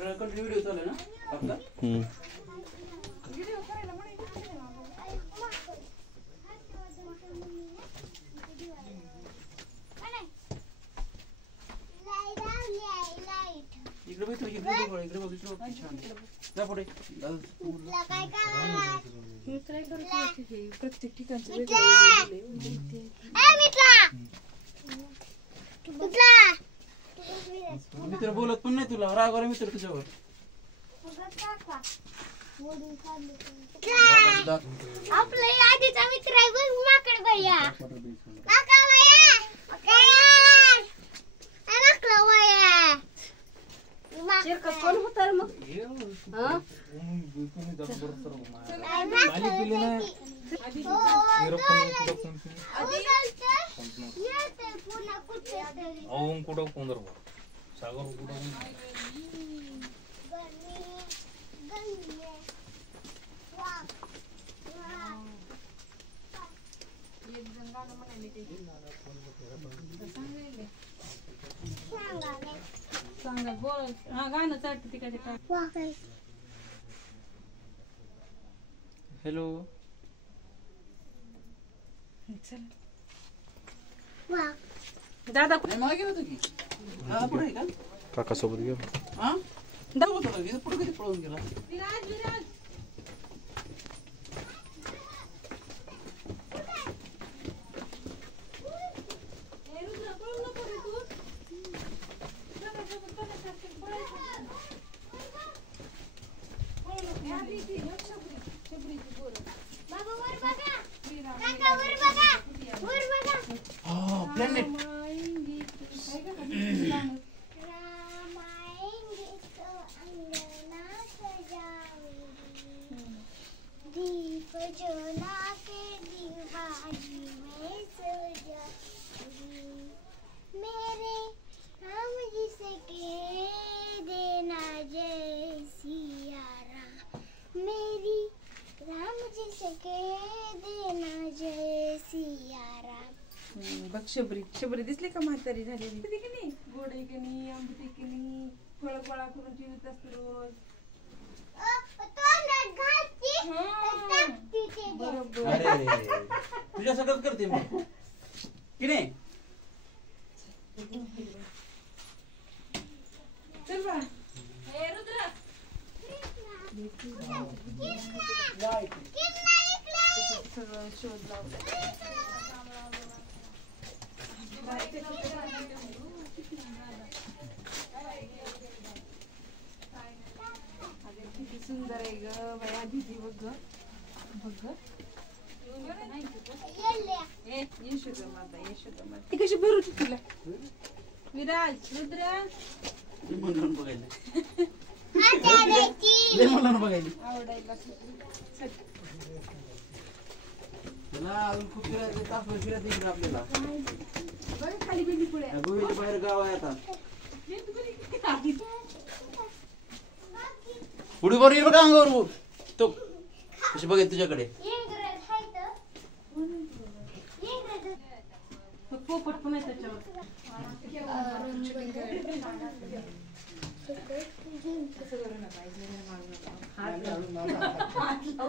Video चालू आहे ना आपला. इकडे बघ छान जा पुढे. प्रत्येक ठिकाणचं मित्र बोलत पण नाही तुला, राग आला मित्र तुझ्यावर. आपला आधीचा मित्र आहे बघ, माकड भैया. काका भैया कोण होता मग? सांगा बोल. हा गाणं चालतं तिकडे. हॅलो दादा मागे होतो की पुढे का काका सोबत गेलो. हा पुढे कधी पळून गेला. प्लॅनेट दीप जला के दीवानी में सजाऊंगी, मेरे राम जी से कह देना जय सिया राम, मेरी राम जी से कह देना जय सिया राम. बघ शबरी दिसली का म्हातारी झालेली की नाही? गोड आहे की नाही, आंबट आहे की नाही, फळ गोळा करून ठेवत असते रोज. बरोबर. अरे तुझ्या सगळंच करते मग की नाही. चल बा. ए रुद्र सगळं शोध लावला. किती सुंदर आहे ग बाया. दीदी बघ ग, बघ ग. यशोदा माता, यशोदा माता. ती कशी भरू तुला? विराज रुद्र म्हणून बघायला बघायला आवडायला. त्याला अजून खूप फिरायचं, तासभर फिरायचं इकडे आपल्याला. बघ खाली बिली पुढे. गोव्याच्या बाहेर गाव आहे आता. पुढे वर येईल बघा अंगावर तो कशी बघेल तुझ्याकडे. पोपट पण आहे त्याच्यावर.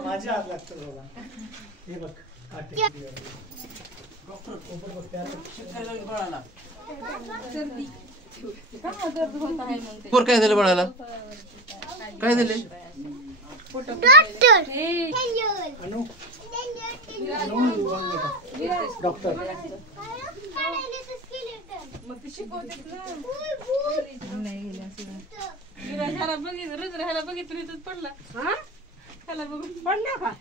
माझ्या हात लागतं बघा. हे बघ डॉक्टर बाळाला सर्दी होत आहे मग ते. काय झालं बाळाला? काय झाले? डॉक्टर मग ते शिकवतात ना. ह्याला बघितलं रुद्र, ह्याला बघितलं इथंच पडला. हा ह्याला बघून पडला का?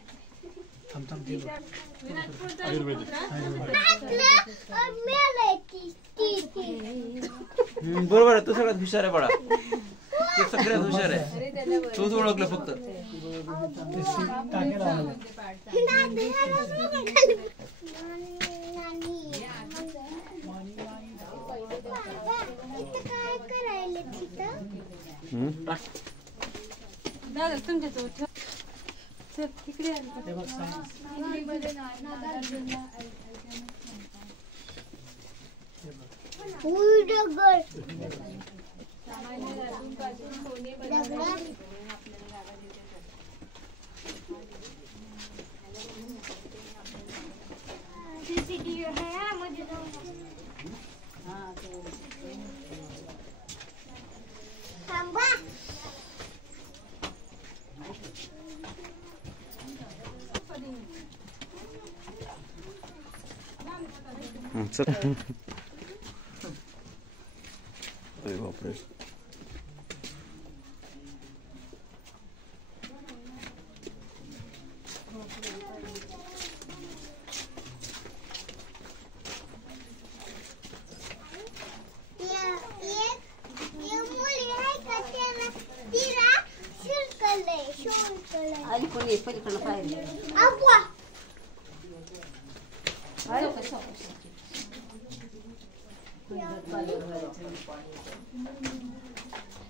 बरोबर आहे, तू सगळ्यात हुशार आहे बाळा. तू सगळ्यात हुशार आहे. तूच ओळखलं फक्त. दादा तुमच्याजवळ ठेव. चल तिकडे आली. उडगर चल अरे बापरे आणि कोणी पलीकडनं पाहिजे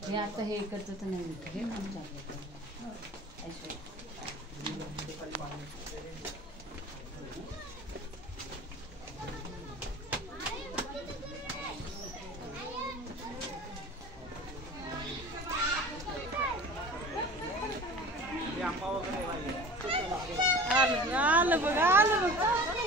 हे आता हे करतो तर नाही हे काम चालू आलं बघ